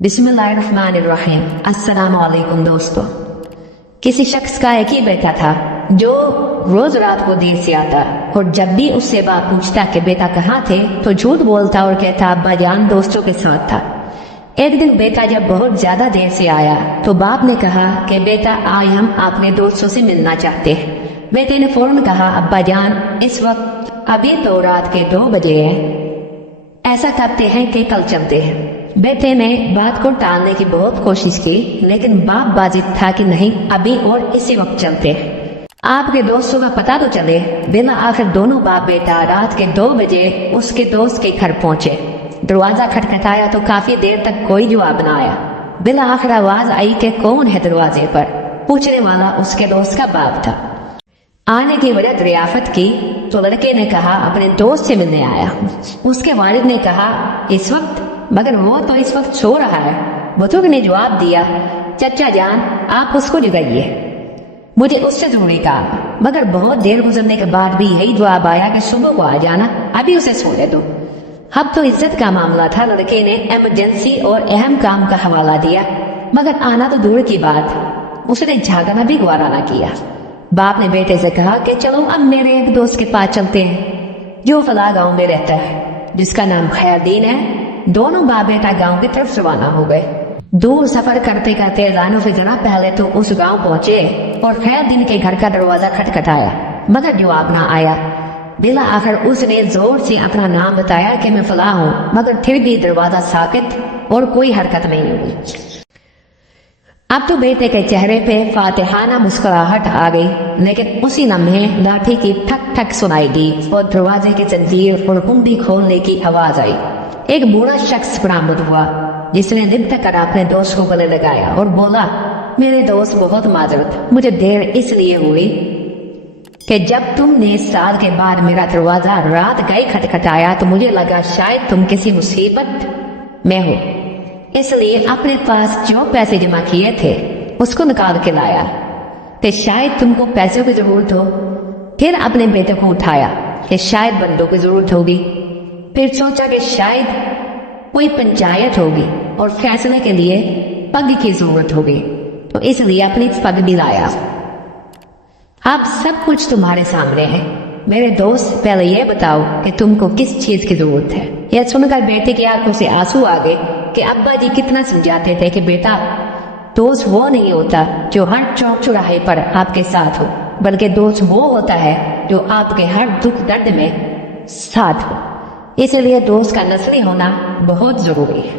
बिस्मिल्लाहिर्रहमानिर्रहीम। अस्सलामु अलैकुम दोस्तों। किसी शख्स का एक ही बेटा था जो रोज रात को देर से आता और जब भी उससे बाप पूछता कि बेटा कहाँ थे तो झूठ बोलता और कहता अब्बा जान दोस्तों के साथ था। एक दिन बेटा जब बहुत ज्यादा देर से आया तो बाप ने कहा कि बेटा आज हम अपने दोस्तों से मिलना चाहते हैं। बेटे ने फौरन कहा अब्बा जान इस वक्त अभी तो रात के 2 बजे है, ऐसा करते हैं कि कल चलते हैं। बेटे ने बात को टालने की बहुत कोशिश की लेकिन बाप बाजिद था कि नहीं अभी और इसी वक्त चलते हैं, आपके दोस्तों का पता तो चले। बिना आखिर दोनों बाप बेटा रात के 2 बजे उसके दोस्त के घर पहुंचे। दरवाजा खटखटाया तो काफी देर तक कोई जवाब न आया। बिना आखिर आवाज आई कि कौन है दरवाजे पर। पूछने वाला उसके दोस्त का बाप था। आने की वजह दरियाफत की तो लड़के ने कहा अपने दोस्त से मिलने आया। उसके वालिद ने कहा इस वक्त, मगर वो तो इस वक्त सो रहा है। बुजुर्ग ने जवाब दिया चचा जान आप उसको जगाइए, मुझे उससे जरूरी काम। मगर बहुत देर गुजरने के बाद भी यही जवाब आया कि सुबह को आ जाना, अभी उसे सोने दो। अब तो इज्जत का मामला था। लड़के ने इमरजेंसी और अहम काम का हवाला दिया, मगर आना तो दूर की बात, उसने झागना भी गवारा न किया। बाप ने बेटे से कहा कि चलो अब मेरे एक दोस्त के पास चलते हैं जो फला गांव में रहता है, जिसका नाम खैरदीन है। दोनों बाप बेटा गांव की तरफ रवाना हो गए। दूर सफर करते करते रानो फिजरा पहले तो उस गांव पहुंचे और खैरदीन के घर का दरवाजा खटखटाया, मगर जवाब ना आया। बिला आखिर उसने जोर से अपना नाम बताया कि मैं फला हूँ, मगर फिर भी दरवाजा साकित और कोई हरकत नहीं हुई। अब तो बेटे के चेहरे पे फातिहाना मुस्कुराहट आ गई, लेकिन उसी लम्हे लाठी की ठक ठक सुनाई दी और दरवाजे की जंजीर और कुंडी खोलने की आवाज आई। एक बूढ़ा शख्स बरामद हुआ जिसने लिपट कर अपने दोस्त को गले लगाया और बोला मेरे दोस्त बहुत माजरत, मुझे देर इसलिए हुई कि जब तुमने साल के बाद मेरा दरवाजा रात गए खटखटाया तो मुझे लगा शायद तुम किसी मुसीबत में हो, इसलिए अपने पास जो पैसे जमा किए थे उसको निकाल के लाया कि शायद तुमको पैसों की जरूरत हो। फिर अपने बेटे को उठाया कि शायद बंदों की जरूरत होगी। फिर सोचा कि शायद कोई पंचायत होगी और फैसले के लिए पग की जरूरत होगी, तो इसलिए अपनी पग भी लाया। अब सब कुछ तुम्हारे सामने है। मेरे दोस्त पहले ये बताओ कि तुमको किस चीज की जरूरत है। यह सुनकर बेटे की आंखों से आंसू आ गए कि अब्बा जी कितना समझाते थे कि बेटा दोस्त वो नहीं होता जो हर चौक चौराहे पर आपके साथ हो, बल्कि दोस्त वो होता है जो आपके हर दुख दर्द में साथ हो। इसलिए दोस्त का नस्ली होना बहुत जरूरी है।